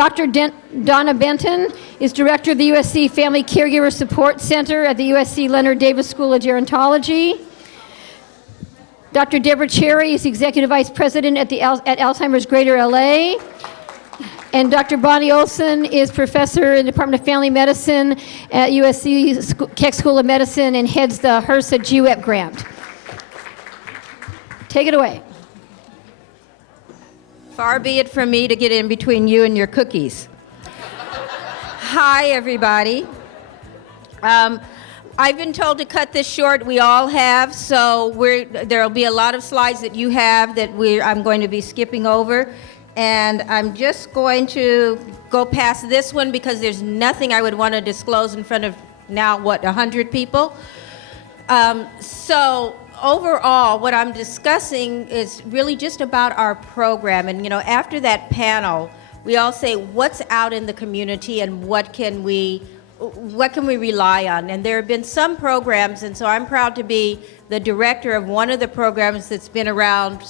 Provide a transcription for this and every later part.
Dr. Donna Benton is director of the USC Family Caregiver Support Center at the USC Leonard Davis School of Gerontology. Dr. Debra Cherry is executive vice president at Alzheimer's Greater LA. And Dr. Bonnie Olsen is professor in the Department of Family Medicine at USC Keck School of Medicine and heads the HRSA GWEP grant. Take it away. Far be it from me to get in between you and your cookies. Hi, everybody. I've been told to cut this short. We all have, so there will be a lot of slides that you have that I'm going to be skipping over. And I'm just going to go past this one because there's nothing I would want to disclose in front of now, 100 people. So overall, what I'm discussing is really just about our program. And, after that panel, we all say, what's out in the community and what can we rely on? And there have been some programs, and so I'm proud to be the director of one of the programs that's been around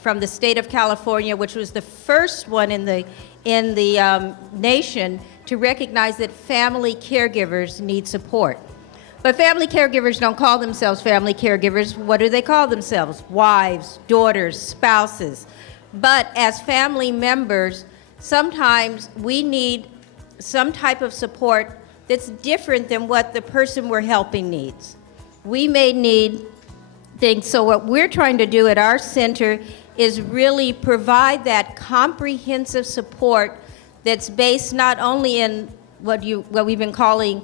from the state of California, which was the first one in the nation to recognize that family caregivers need support. But family caregivers don't call themselves family caregivers. What do they call themselves? Wives, daughters, spouses. But as family members, sometimes we need some type of support that's different than what the person we're helping needs. We may need things, so what we're trying to do at our center is really provide that comprehensive support that's based not only in what we've been calling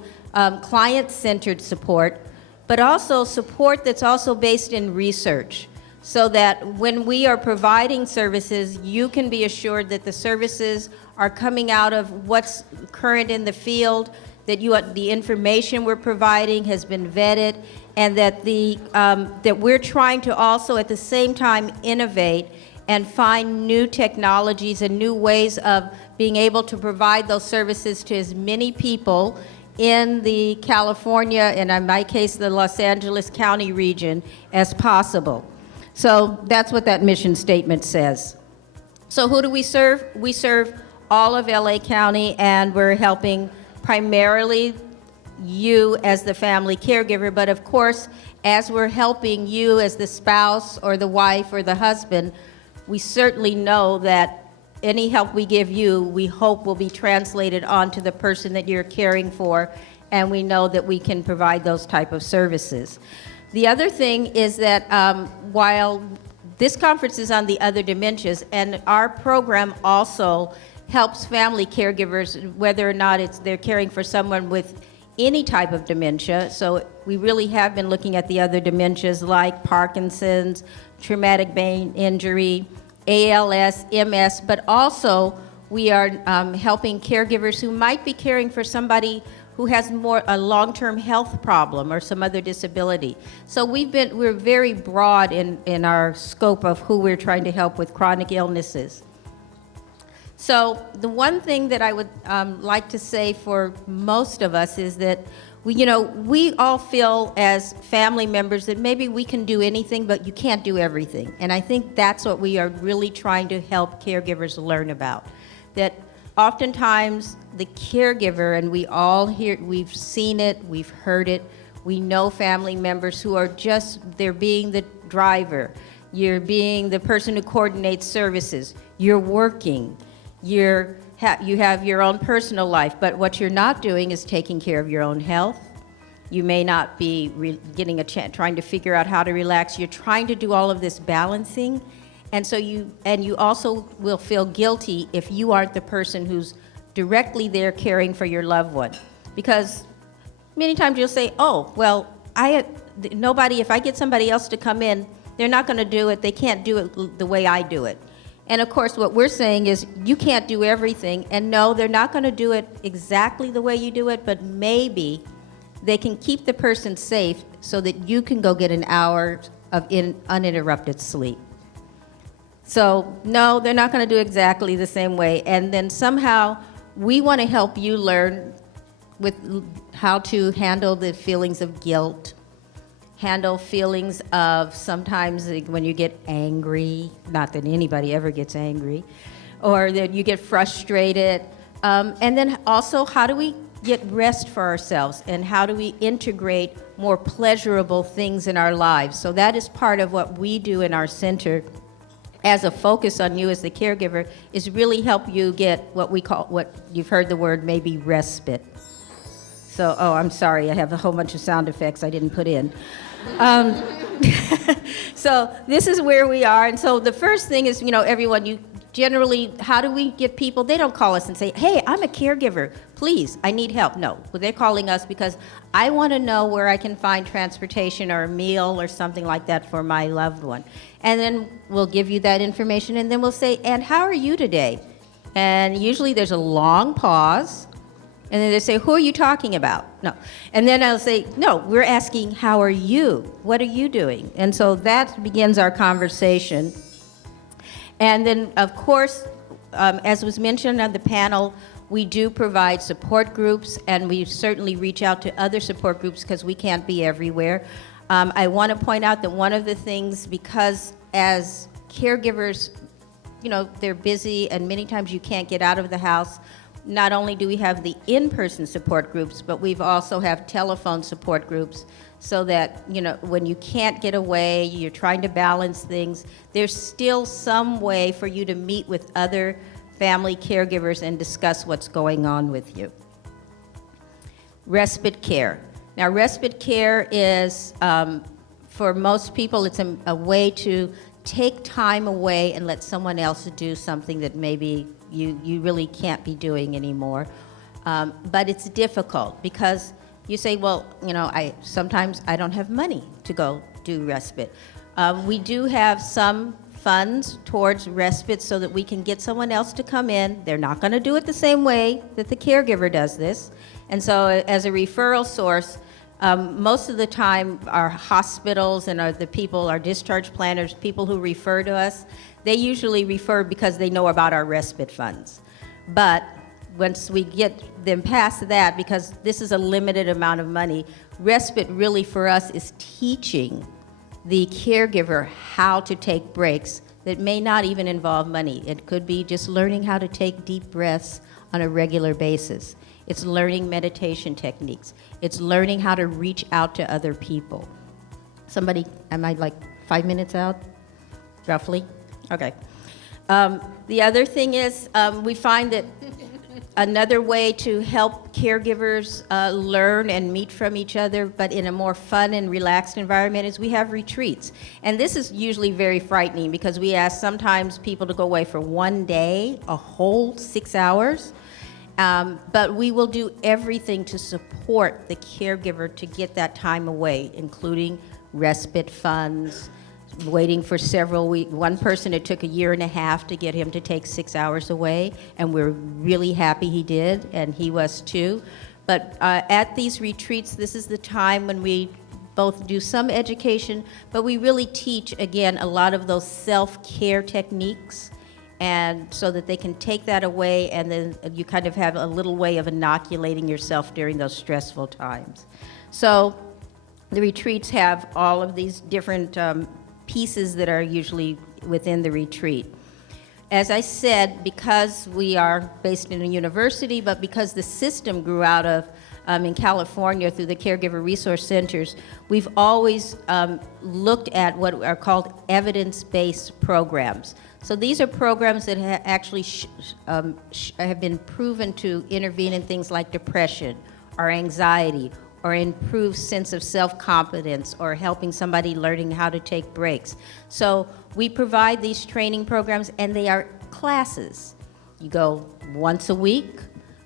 client-centered support, but also support that's also based in research, so that when we are providing services, you can be assured that the services are coming out of what's current in the field, that the information we're providing has been vetted, and that that we're trying to also at the same time innovate and find new technologies and new ways of being able to provide those services to as many people in the California, and in my case, the Los Angeles County region, as possible. So that's what that mission statement says. So who do we serve? We serve all of LA County, and we're helping primarily you as the family caregiver, but of course, as we're helping you as the spouse or the wife or the husband, we certainly know that any help we give you, we hope will be translated onto the person that you're caring for, and we know that we can provide those type of services. The other thing is that while this conference is on the other dementias, and our program also helps family caregivers, whether or not they're caring for someone with any type of dementia. So we really have been looking at the other dementias like Parkinson's, traumatic brain injury, ALS, MS, but also we are helping caregivers who might be caring for somebody who has a long-term health problem or some other disability. So we're very broad in our scope of who we're trying to help with chronic illnesses. So the one thing that I would like to say for most of us is that we all feel as family members that maybe we can do anything, but you can't do everything. And I think that's what we are really trying to help caregivers learn about. That oftentimes the caregiver, and we've seen it, we've heard it, we know family members who are they're being the driver, you're being the person who coordinates services, you're working, you have your own personal life, but what you're not doing is taking care of your own health. You may not be getting a chance, trying to figure out how to relax. You're trying to do all of this balancing, and so you also will feel guilty if you aren't the person who's directly there caring for your loved one, because many times you'll say, "Oh, well, if I get somebody else to come in, they're not going to do it. They can't do it the way I do it." And of course, what we're saying is you can't do everything, and no, they're not going to do it exactly the way you do it, but maybe they can keep the person safe so that you can go get an hour of uninterrupted sleep. So no, they're not going to do exactly the same way. And then somehow we want to help you learn with how to handle the feelings of guilt, handle feelings of sometimes when you get angry, not that anybody ever gets angry, or that you get frustrated. And then also, how do we get rest for ourselves, and how do we integrate more pleasurable things in our lives? So that is part of what we do in our center as a focus on you as the caregiver, is really help you get what we call, what you've heard the word maybe respite. So, oh, I'm sorry, I have a whole bunch of sound effects I didn't put in. So this is where we are. And so the first thing is, everyone, you generally, how do we get people? They don't call us and say, hey, I'm a caregiver, please, I need help. No, well, they're calling us because I want to know where I can find transportation or a meal or something like that for my loved one. And then we'll give you that information, and then we'll say, and how are you today? And usually there's a long pause, and then they say, who are you talking about? No. And then I'll say, no, we're asking, how are you? What are you doing? And so that begins our conversation. And then, of course, as was mentioned on the panel, we do provide support groups, and we certainly reach out to other support groups because we can't be everywhere. I want to point out that one of the things, because as caregivers, they're busy and many times you can't get out of the house, not only do we have the in-person support groups, but we've also have telephone support groups, so that, when you can't get away, you're trying to balance things, there's still some way for you to meet with other family caregivers and discuss what's going on with you. Respite care. Now, respite care is, for most people, it's a way to take time away and let someone else do something that maybe you really can't be doing anymore. But it's difficult because you say, well, sometimes I don't have money to go do respite. We do have some funds towards respite so that we can get someone else to come in. They're not going to do it the same way that the caregiver does this. And so as a referral source, most of the time our hospitals and our discharge planners, people who refer to us, they usually refer because they know about our respite funds. But once we get them past that, because this is a limited amount of money, respite really for us is teaching the caregiver how to take breaks that may not even involve money. It could be just learning how to take deep breaths on a regular basis. It's learning meditation techniques. It's learning how to reach out to other people. Somebody, am I like 5 minutes out, roughly? Okay. The other thing is, we find that another way to help caregivers learn and meet from each other, but in a more fun and relaxed environment, is we have retreats. And this is usually very frightening because we ask sometimes people to go away for one day, a whole 6 hours. But we will do everything to support the caregiver to get that time away, including respite funds, waiting for several weeks. One person, it took 1.5 years to get him to take 6 hours away, and we're really happy he did, and he was too. But at these retreats, this is the time when we both do some education, but we really teach, again, a lot of those self-care techniques, and so that they can take that away, and then you kind of have a little way of inoculating yourself during those stressful times. So the retreats have all of these different pieces that are usually within the retreat. As I said, because we are based in a university, but because the system grew out of in California through the Caregiver Resource Centers, we've always looked at what are called evidence-based programs. So these are programs that actually have been proven to intervene in things like depression or anxiety, or improve sense of self-confidence, or helping somebody learning how to take breaks. So we provide these training programs, and they are classes. You go once a week,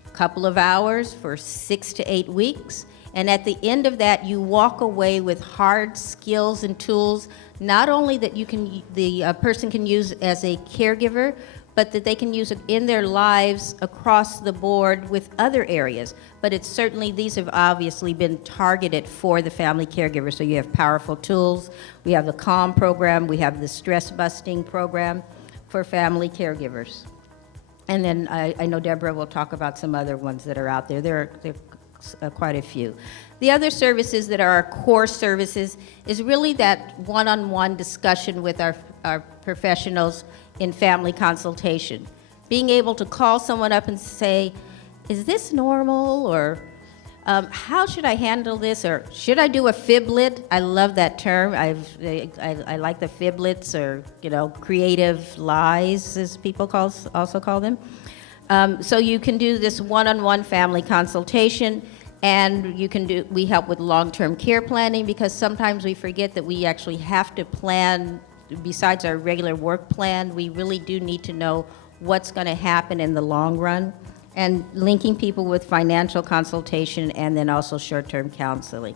a couple of hours for 6 to 8 weeks, and at the end of that, you walk away with hard skills and tools, not only that the person can use as a caregiver, but that they can use it in their lives across the board with other areas. But it's certainly, these have obviously been targeted for the family caregiver. So you have powerful tools, we have the CALM program, we have the stress busting program for family caregivers. And then I know Debra will talk about some other ones that are out there. There are quite a few. The other services that are our core services is really that one-on-one discussion with our professionals in family consultation. being able to call someone up and say, is this normal? Or how should I handle this? Or should I do a fiblet? I love that term. I like the fiblets, or creative lies, as people also call them. So you can do this one-on-one family consultation, and we help with long-term care planning, because sometimes we forget that we actually have to plan, besides our regular work plan, we really do need to know what's going to happen in the long run, and linking people with financial consultation and then also short-term counseling.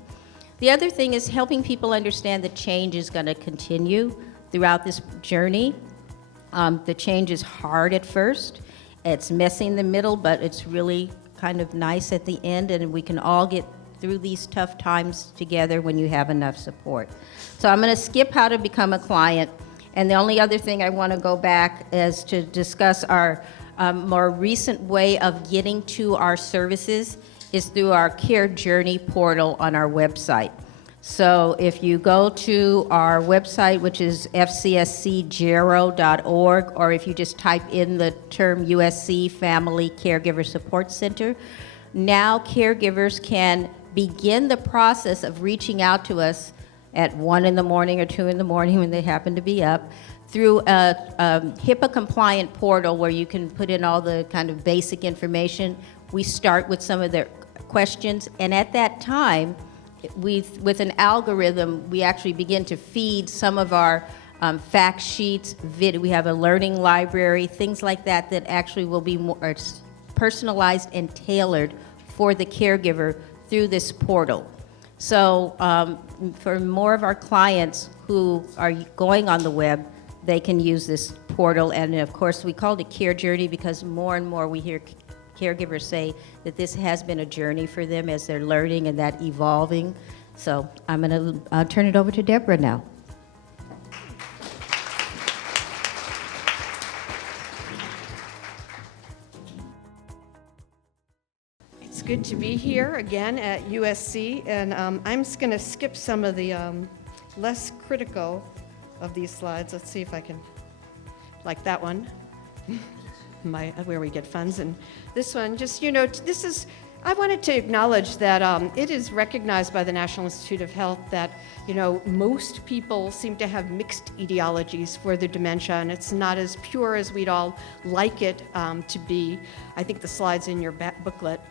The other thing is helping people understand that change is going to continue throughout this journey. The change is hard at first. It's messy in the middle, but it's really kind of nice at the end, and we can all get through these tough times together when you have enough support. So I'm going to skip how to become a client, and the only other thing I want to go back is to discuss our more recent way of getting to our services is through our Care Journey portal on our website. So if you go to our website, which is fcscgero.org, or if you just type in the term USC Family Caregiver Support Center, now caregivers can begin the process of reaching out to us at 1 in the morning or 2 in the morning when they happen to be up, through a HIPAA-compliant portal where you can put in all the kind of basic information. We start with some of their questions, and at that time, with an algorithm, we actually begin to feed some of our fact sheets, we have a learning library, things like that that actually will be more personalized and tailored for the caregiver through this portal. So for more of our clients who are going on the web, they can use this portal. And of course, we called it Care Journey because more and more we hear caregivers say that this has been a journey for them as they're learning and that evolving. So I'm going to turn it over to Debra now. It's good to be here again at USC, and I'm just going to skip some of the less critical of these slides. Let's see if I can, like that one, where we get funds, and this one, just, this is, I wanted to acknowledge that it is recognized by the National Institute of Health that, most people seem to have mixed etiologies for their dementia, and it's not as pure as we'd all like it to be. I think the slide's in your booklet.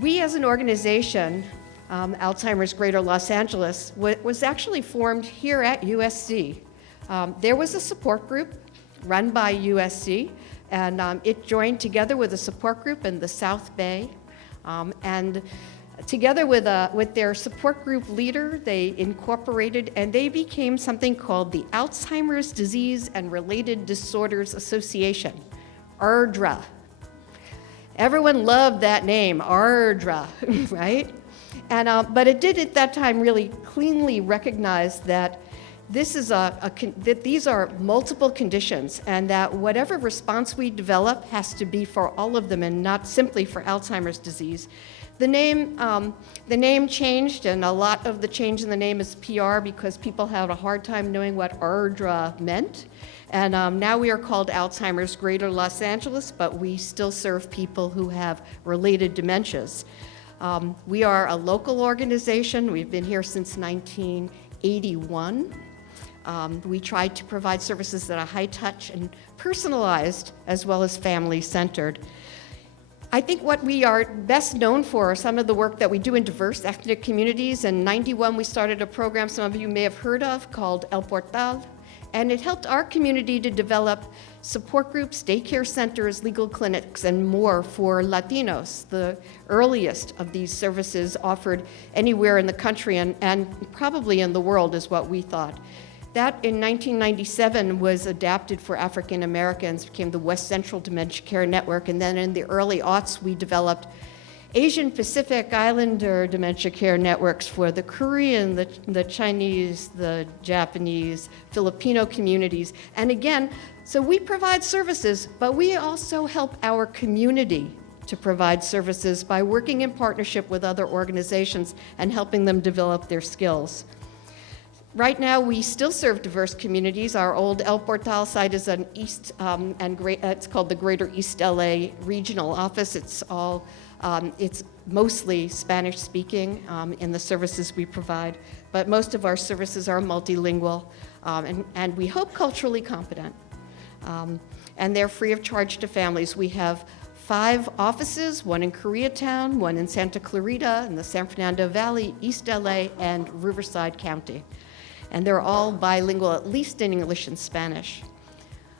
We as an organization, Alzheimer's Greater Los Angeles, was actually formed here at USC. There was a support group run by USC, and it joined together with a support group in the South Bay. And together with their support group leader, they incorporated, and they became something called the Alzheimer's Disease and Related Disorders Association, ALZGLA. Everyone loved that name, ALZGLA, right? And, but it did at that time really cleanly recognize that this is that these are multiple conditions, and that whatever response we develop has to be for all of them and not simply for Alzheimer's disease. The name changed, and a lot of the change in the name is PR because people had a hard time knowing what ALZGLA meant. And now we are called Alzheimer's Greater Los Angeles, but we still serve people who have related dementias. We are a local organization. We've been here since 1981. We try to provide services that are high touch and personalized as well as family centered. I think what we are best known for are some of the work that we do in diverse ethnic communities. In '91, we started a program some of you may have heard of called El Portal, and it helped our community to develop support groups, daycare centers, legal clinics, and more for Latinos, the earliest of these services offered anywhere in the country and probably in the world is what we thought. That in 1997 was adapted for African Americans, became the West Central Dementia Care Network, and then in the early aughts we developed Asian Pacific Islander Dementia Care Networks for the Korean, the Chinese, the Japanese, Filipino communities. And again, so we provide services, but we also help our community to provide services by working in partnership with other organizations and helping them develop their skills. Right now, we still serve diverse communities. Our old El Portal site is an East it's called the Greater East LA Regional Office. It's mostly Spanish-speaking in the services we provide, but most of our services are multilingual and we hope culturally competent. And they're free of charge to families. We have 5 offices, one in Koreatown, one in Santa Clarita, in the San Fernando Valley, East LA, and Riverside County. And they're all bilingual, at least in English and Spanish.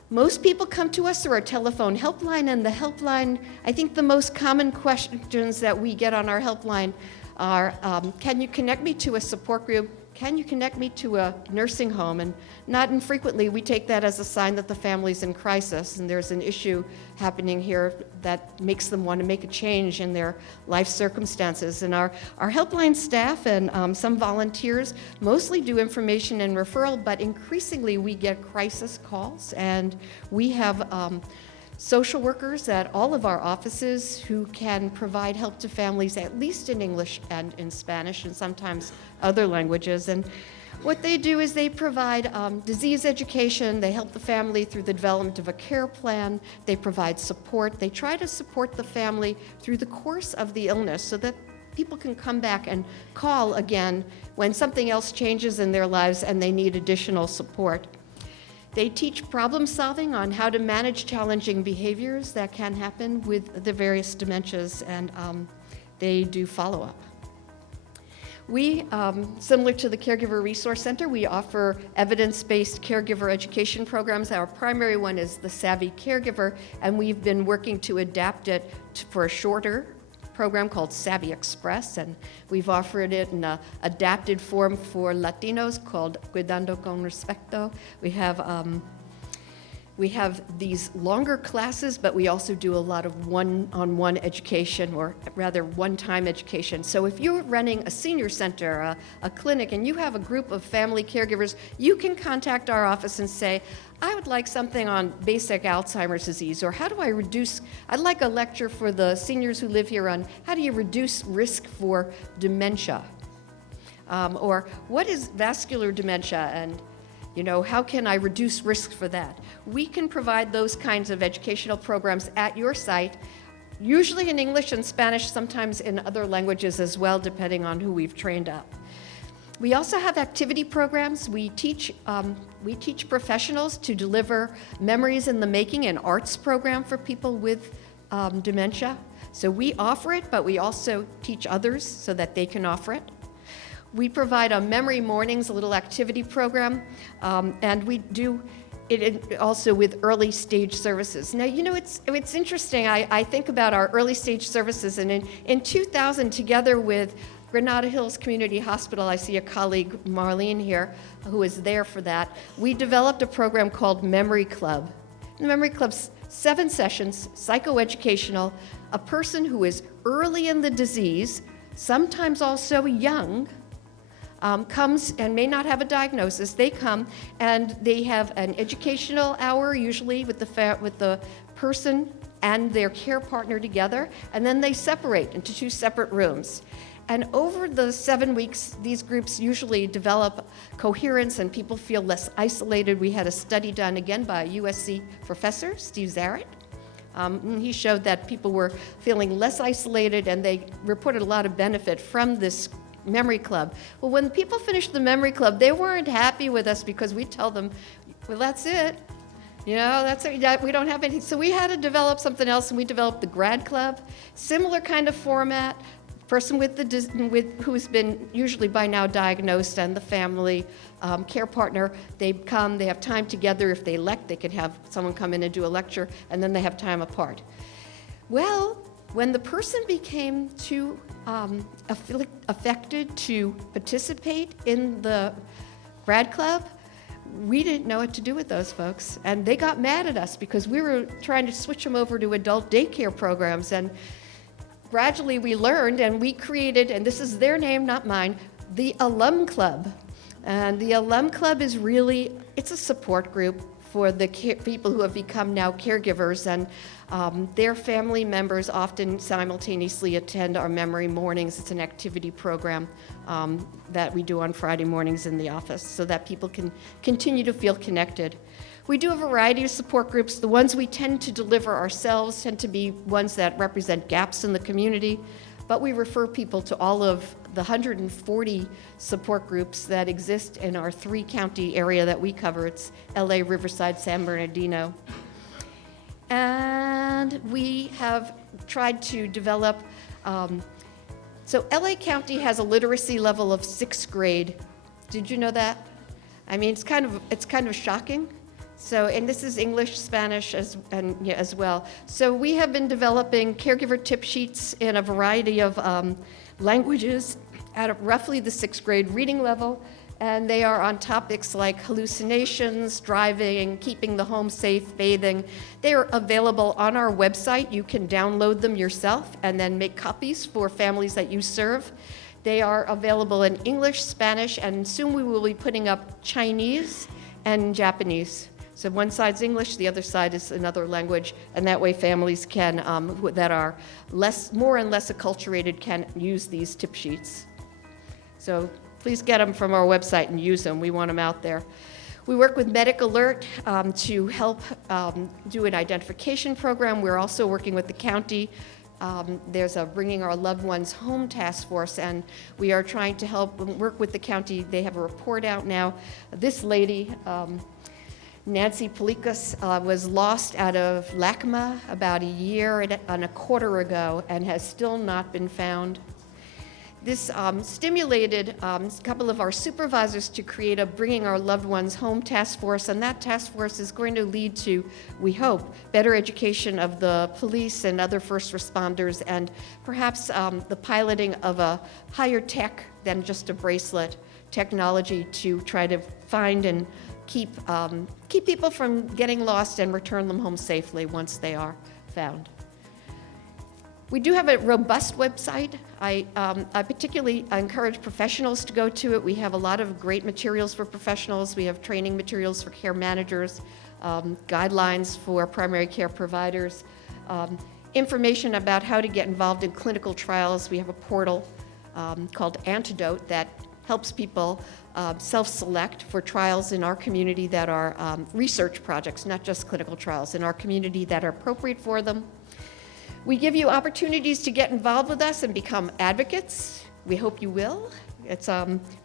Most people come to us through our telephone helpline, and the helpline, I think the most common questions that we get on our helpline are, can you connect me to a support group? Can you connect me to a nursing home? And not infrequently, we take that as a sign that the family's in crisis and there's an issue happening here that makes them want to make a change in their life circumstances. And our helpline staff and some volunteers mostly do information and referral, but increasingly we get crisis calls, and we have social workers at all of our offices who can provide help to families, at least in English and in Spanish, and sometimes other languages. And what they do is they provide disease education, they help the family through the development of a care plan, they provide support, they try to support the family through the course of the illness so that people can come back and call again when something else changes in their lives and they need additional support. They teach problem solving on how to manage challenging behaviors that can happen with the various dementias, and they do follow-up. We, similar to the Caregiver Resource Center, we offer evidence-based caregiver education programs. Our primary one is the Savvy Caregiver, and we've been working to adapt it for a shorter program called Savvy Express, and we've offered it in an adapted form for Latinos called Cuidando con Respecto. We have these longer classes, but we also do a lot of one-on-one education, or rather one-time education. So if you're running a senior center, a clinic, and you have a group of family caregivers, you can contact our office and say, I would like something on basic Alzheimer's disease, or I'd like a lecture for the seniors who live here on how do you reduce risk for dementia, or what is vascular dementia, and how can I reduce risk for that? We can provide those kinds of educational programs at your site, usually in English and Spanish, sometimes in other languages as well, depending on who we've trained up. We also have activity programs. We teach professionals to deliver memories in the making, an arts program for people with dementia. So we offer it, but we also teach others so that they can offer it. We provide a Memory Mornings, a little activity program, and we do it also with early stage services. Now, it's interesting. I think about our early stage services, and in 2000, together with Granada Hills Community Hospital, I see a colleague, Marlene here, who is there for that. We developed a program called Memory Club. The Memory Club's 7 sessions, psychoeducational. A person who is early in the disease, sometimes also young, comes and may not have a diagnosis. They come and they have an educational hour, usually with the person and their care partner together, and then they separate into 2 separate rooms. And over the 7 weeks, these groups usually develop coherence and people feel less isolated. We had a study done again by a USC professor, Steve Zarrett. He showed that people were feeling less isolated, and they reported a lot of benefit from this Memory Club. Well, when people finished the Memory Club, they weren't happy with us because we tell them, well, that's it. That's it. We don't have anything. So we had to develop something else, and we developed the Grad Club. Similar kind of format. Person who's been usually by now diagnosed, and the family care partner, they come, they have time together. If they elect, they can have someone come in and do a lecture, and then they have time apart. Well, when the person became too affected to participate in the Grad Club, we didn't know what to do with those folks, and they got mad at us because we were trying to switch them over to adult daycare programs. And gradually we learned, and we created, and this is their name, not mine, the Alum Club. And the Alum Club is it's a support group for the people who have become now caregivers, and their family members often simultaneously attend our memory mornings. It's an activity program that we do on Friday mornings in the office so that people can continue to feel connected. We do a variety of support groups. The ones we tend to deliver ourselves tend to be ones that represent gaps in the community, but we refer people to all of the 140 support groups that exist in our 3-county area that we cover. It's LA, Riverside, San Bernardino. And we have tried to develop, so LA County has a literacy level of 6th grade. Did you know that? I mean, it's kind of shocking. So, and this is English, Spanish as well. So we have been developing caregiver tip sheets in a variety of languages at roughly the 6th grade reading level, and they are on topics like hallucinations, driving, keeping the home safe, bathing. They are available on our website. You can download them yourself and then make copies for families that you serve. They are available in English, Spanish, and soon we will be putting up Chinese and Japanese. So one side's English, the other side is another language, and that way families can, that are more and less acculturated can use these tip sheets. So please get them from our website and use them. We want them out there. We work with Medic Alert to help do an identification program. We're also working with the county. There's a Bringing Our Loved Ones Home task force, and we are trying to help work with the county. They have a report out now. This lady, Nancy Polikas, was lost out of LACMA about a year and a quarter ago and has still not been found. This stimulated a couple of our supervisors to create a Bringing Our Loved Ones Home task force, and that task force is going to lead to, we hope, better education of the police and other first responders, and perhaps the piloting of a higher tech than just a bracelet technology to try to find and keep people from getting lost and return them home safely once they are found. We do have a robust website. I particularly encourage professionals to go to it. We have a lot of great materials for professionals. We have training materials for care managers, guidelines for primary care providers, information about how to get involved in clinical trials. We have a portal called Antidote that helps people self-select for trials in our community that are research projects, not just clinical trials, in our community that are appropriate for them. We give you opportunities to get involved with us and become advocates. We hope you will.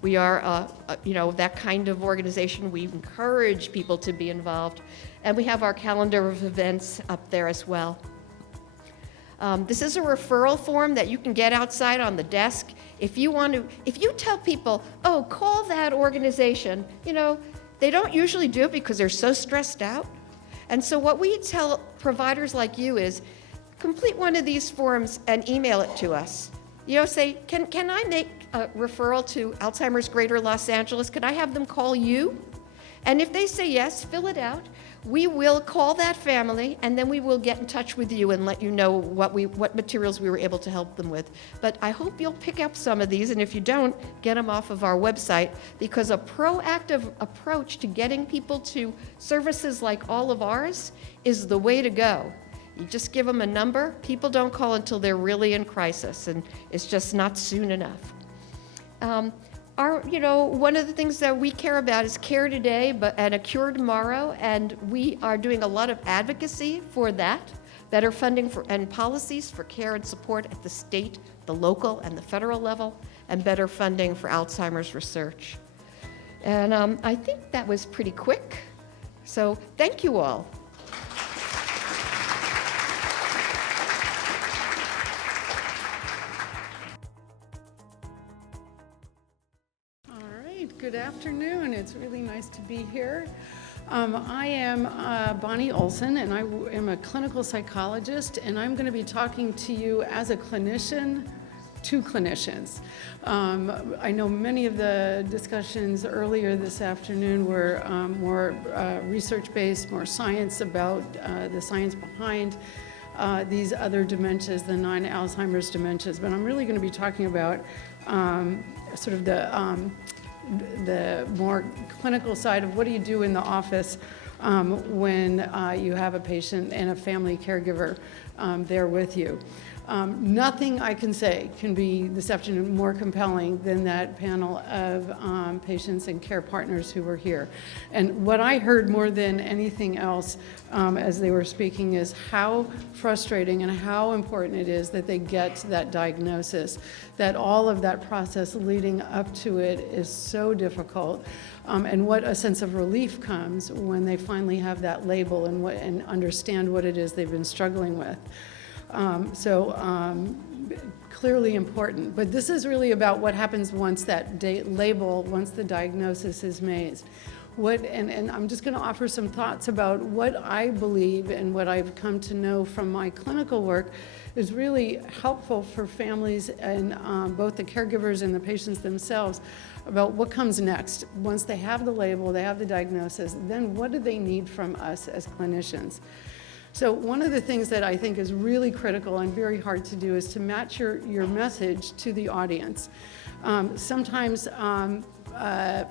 We are, that kind of organization. We encourage people to be involved. And we have our calendar of events up there as well. This is a referral form that you can get outside on the desk. If you tell people, oh, call that organization, they don't usually do it because they're so stressed out. And so what we tell providers like you is, complete one of these forms and email it to us. Say, can I make a referral to Alzheimer's Greater Los Angeles? Could I have them call you? And if they say yes, fill it out. We will call that family, and then we will get in touch with you and let you know what materials we were able to help them with. But I hope you'll pick up some of these, and if you don't, get them off of our website, because a proactive approach to getting people to services like all of ours is the way to go. You just give them a number. People don't call until they're really in crisis, and it's just not soon enough. One of the things that we care about is care today and a cure tomorrow, and we are doing a lot of advocacy for that, better funding and policies for care and support at the state, the local, and the federal level, and better funding for Alzheimer's research. And I think that was pretty quick, so thank you all. Good afternoon. It's really nice to be here. I am Bonnie Olsen, and I am a clinical psychologist, and I'm going to be talking to you as a clinician to clinicians. I know many of the discussions earlier this afternoon were more research-based, more science about the science behind these other dementias, the non-Alzheimer's dementias, but I'm really going to be talking about sort of the more clinical side of what do you do in the office when you have a patient and a family caregiver there with you. Nothing I can say can be this afternoon more compelling than that panel of patients and care partners who were here. And what I heard more than anything else as they were speaking is how frustrating and how important it is that they get to that diagnosis, that all of that process leading up to it is so difficult, and what a sense of relief comes when they finally have that label and understand what it is they've been struggling with. Clearly important, but this is really about what happens once that label, once the diagnosis is made. And I'm just going to offer some thoughts about what I believe and what I've come to know from my clinical work is really helpful for families and both the caregivers and the patients themselves about what comes next. Once they have the label, they have the diagnosis, then what do they need from us as clinicians? So one of the things that I think is really critical and very hard to do is to match your message to the audience. Sometimes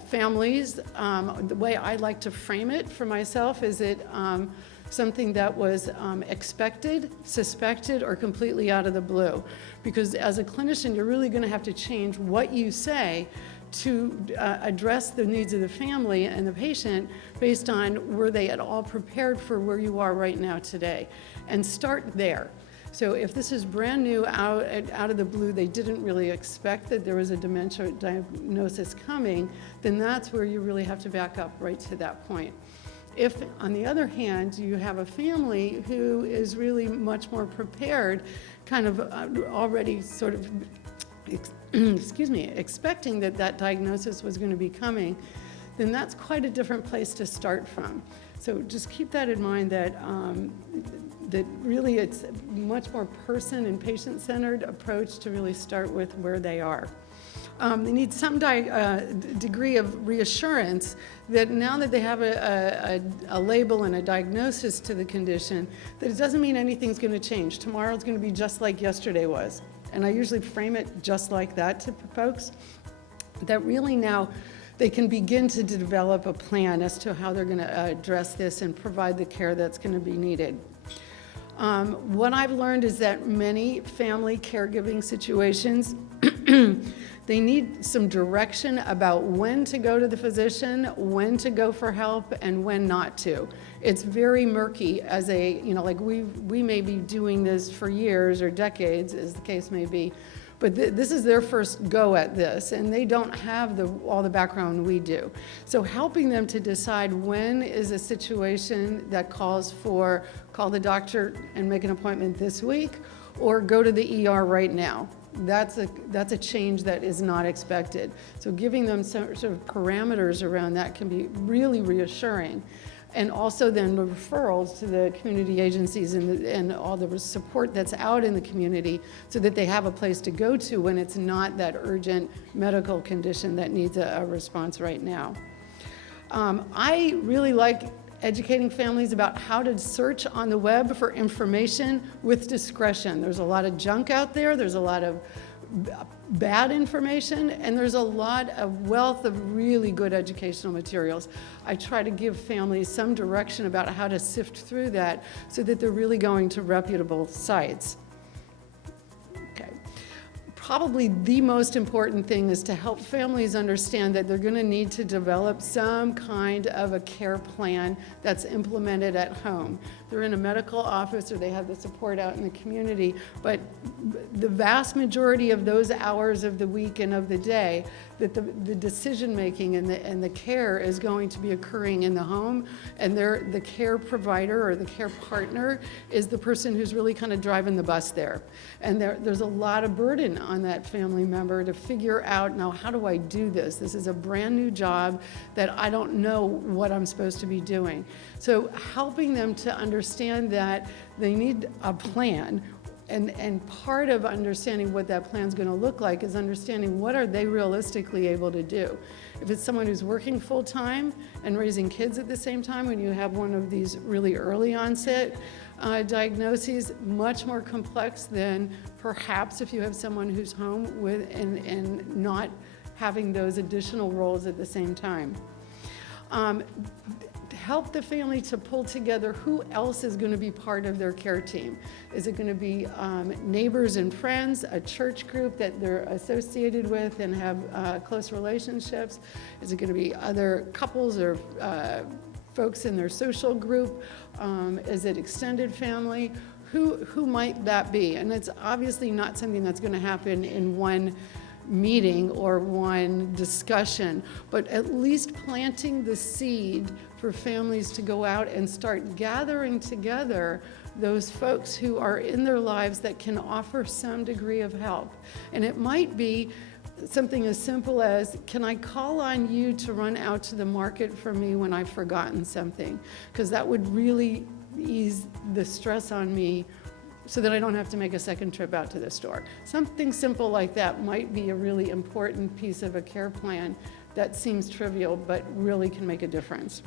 families, the way I like to frame it for myself is it something that was expected, suspected, or completely out of the blue. Because as a clinician, you're really going to have to change what you say to address the needs of the family and the patient based on were they at all prepared for where you are right now today, and start there. So if this is brand new out of the blue, they didn't really expect that there was a dementia diagnosis coming, then that's where you really have to back up right to that point. If, on the other hand, you have a family who is really much more prepared, kind of already sort of expecting that diagnosis was going to be coming, then that's quite a different place to start from. So just keep that in mind that that really it's a much more person and patient-centered approach to really start with where they are. They need some degree of reassurance that now that they have a label and a diagnosis to the condition, that it doesn't mean anything's going to change. Tomorrow's going to be just like yesterday was. And I usually frame it just like that to folks, that really now they can begin to develop a plan as to how they're going to address this and provide the care that's going to be needed. What I've learned is that many family caregiving situations, they need some direction about when to go to the physician, when to go for help, and when not to. It's very murky as like we may be doing this for years or decades, as the case may be, but this is their first go at this, and they don't have all the background we do. So helping them to decide when is a situation that calls for call the doctor and make an appointment this week, or go to the ER right now. That's a change that is not expected. So giving them some sort of parameters around that can be really reassuring. And also then the referrals to the community agencies and all the support that's out in the community so that they have a place to go to when it's not that urgent medical condition that needs a response right now. I really like educating families about how to search on the web for information with discretion. There's a lot of junk out there. There's a lot of bad information, and there's a lot of wealth of really good educational materials. I try to give families some direction about how to sift through that so that they're really going to reputable sites. Okay. Probably the most important thing is to help families understand that they're going to need to develop some kind of a care plan that's implemented at home. They're in a medical office or they have the support out in the community, but the vast majority of those hours of the week and of the day, that the decision making and the care is going to be occurring in the home, and the care provider or the care partner is the person who's really kind of driving the bus there. And there's a lot of burden on that family member to figure out, now how do I do this? This is a brand new job that I don't know what I'm supposed to be doing. So helping them to understand that they need a plan, and part of understanding what that plan is going to look like is understanding what are they realistically able to do. If it's someone who's working full-time and raising kids at the same time, when you have one of these really early onset diagnoses, much more complex than perhaps if you have someone who's home with and not having those additional roles at the same time. Help the family to pull together who else is going to be part of their care team. Is it going to be neighbors and friends, a church group that they're associated with and have close relationships? Is it going to be other couples or folks in their social group? Is it extended family? Who might that be? And it's obviously not something that's going to happen in one meeting or one discussion, but at least planting the seed for families to go out and start gathering together those folks who are in their lives that can offer some degree of help. And it might be something as simple as, can I call on you to run out to the market for me when I've forgotten something? Because that would really ease the stress on me so that I don't have to make a second trip out to the store. Something simple like that might be a really important piece of a care plan that seems trivial but really can make a difference.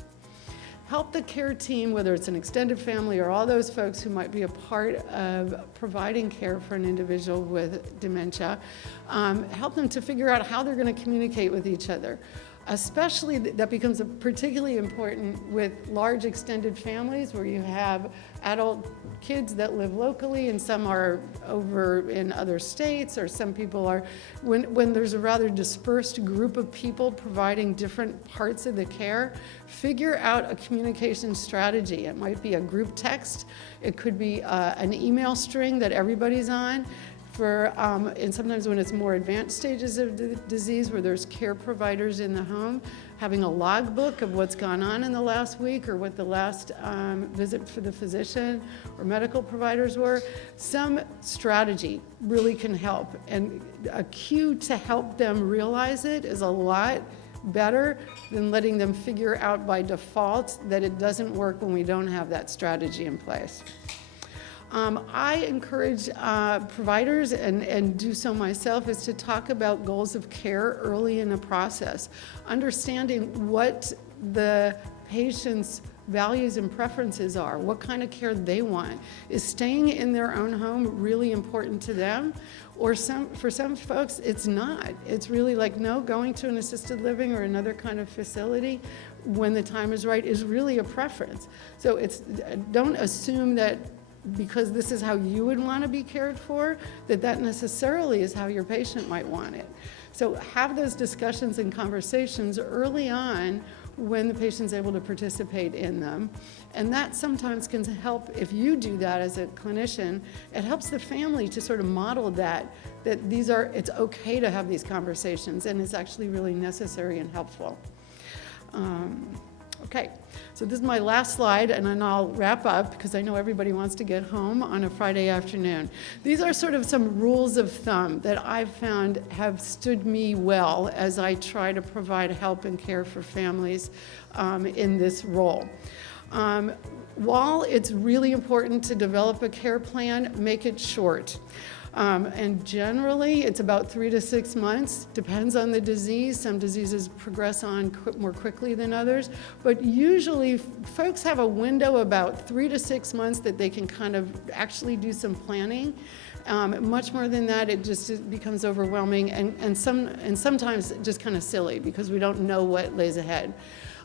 Help the care team, whether it's an extended family or all those folks who might be a part of providing care for an individual with dementia, help them to figure out how they're going to communicate with each other. Especially that becomes particularly important with large extended families where you have adult kids that live locally and some are over in other states, or some people are, when there's a rather dispersed group of people providing different parts of the care, figure out a communication strategy. It might be a group text, it could be an email string that everybody's on. And sometimes when it's more advanced stages of the disease where there's care providers in the home, having a logbook of what's gone on in the last week or what the last visit for the physician or medical providers were, some strategy really can help. And a cue to help them realize it is a lot better than letting them figure out by default that it doesn't work when we don't have that strategy in place. I encourage providers, and do so myself, is to talk about goals of care early in the process. Understanding what the patient's values and preferences are, what kind of care they want. Is staying in their own home really important to them? Or for some folks, it's not. It's really like, no, going to an assisted living or another kind of facility when the time is right is really a preference. So don't assume that because this is how you would want to be cared for, that necessarily is how your patient might want it. So have those discussions and conversations early on when the patient's able to participate in them. And that sometimes can help, if you do that as a clinician, it helps the family to sort of model that it's okay to have these conversations and it's actually really necessary and helpful. Okay, so this is my last slide, and then I'll wrap up because I know everybody wants to get home on a Friday afternoon. These are sort of some rules of thumb that I've found have stood me well as I try to provide help and care for families in this role. While it's really important to develop a care plan, make it short. And generally, it's about 3 to 6 months, depends on the disease. Some diseases progress on more quickly than others, but usually folks have a window about 3 to 6 months that they can kind of actually do some planning. Much more than that, it becomes overwhelming and sometimes just kind of silly because we don't know what lays ahead.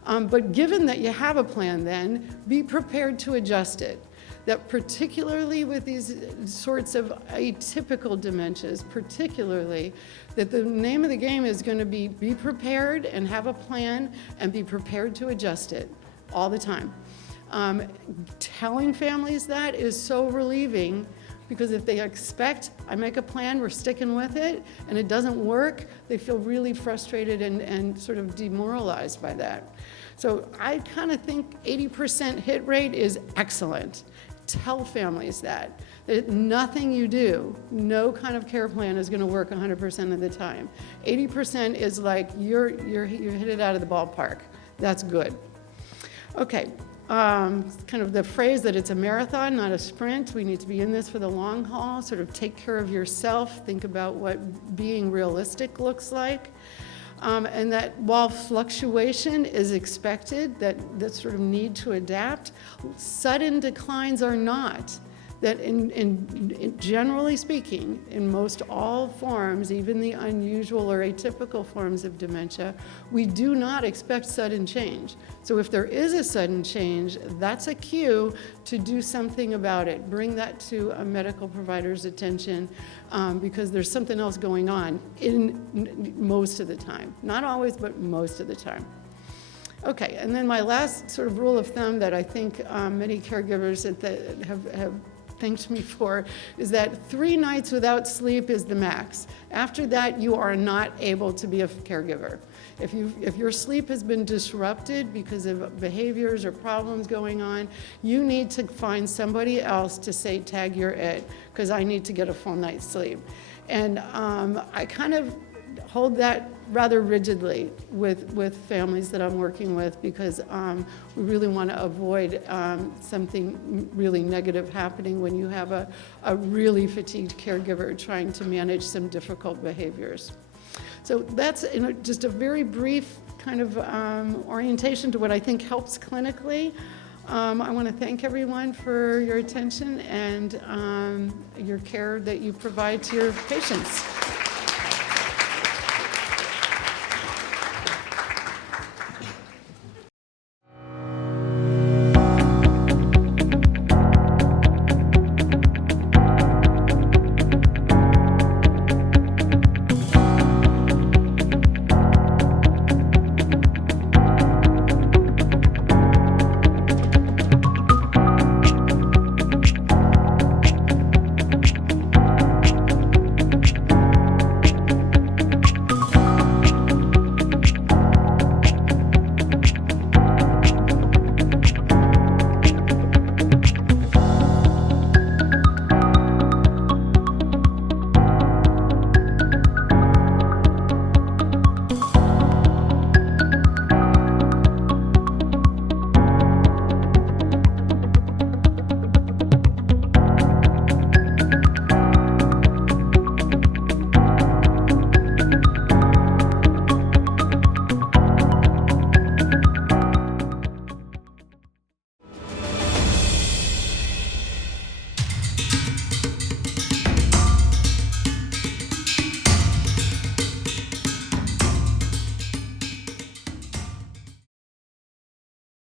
But given that you have a plan then, be prepared to adjust it. That particularly with these sorts of atypical dementias, particularly, that the name of the game is going to be prepared and have a plan and be prepared to adjust it all the time. Telling families that is so relieving because if they expect, I make a plan, we're sticking with it, and it doesn't work, they feel really frustrated and sort of demoralized by that. So I kind of think 80% hit rate is excellent. Tell families that nothing you do, no kind of care plan is going to work 100% of the time. 80% is like you hit it out of the ballpark. That's good. Okay, kind of the phrase that it's a marathon, not a sprint. We need to be in this for the long haul. Sort of take care of yourself. Think about what being realistic looks like. And that while fluctuation is expected, that sort of need to adapt, sudden declines are not. that generally speaking, in most all forms, even the unusual or atypical forms of dementia, we do not expect sudden change. So if there is a sudden change, that's a cue to do something about it. Bring that to a medical provider's attention, because there's something else going on most of the time. Not always, but most of the time. Okay, and then my last sort of rule of thumb that I think many caregivers that have thanked me for is that 3 nights without sleep is the max. After that, you are not able to be a caregiver. If your sleep has been disrupted because of behaviors or problems going on, you need to find somebody else to say, tag, you're it, because I need to get a full night's sleep. And I kind of hold that rather rigidly with families that I'm working with, because we really want to avoid something really negative happening when you have a really fatigued caregiver trying to manage some difficult behaviors. So that's just a very brief kind of orientation to what I think helps clinically. I want to thank everyone for your attention and your care that you provide to your patients.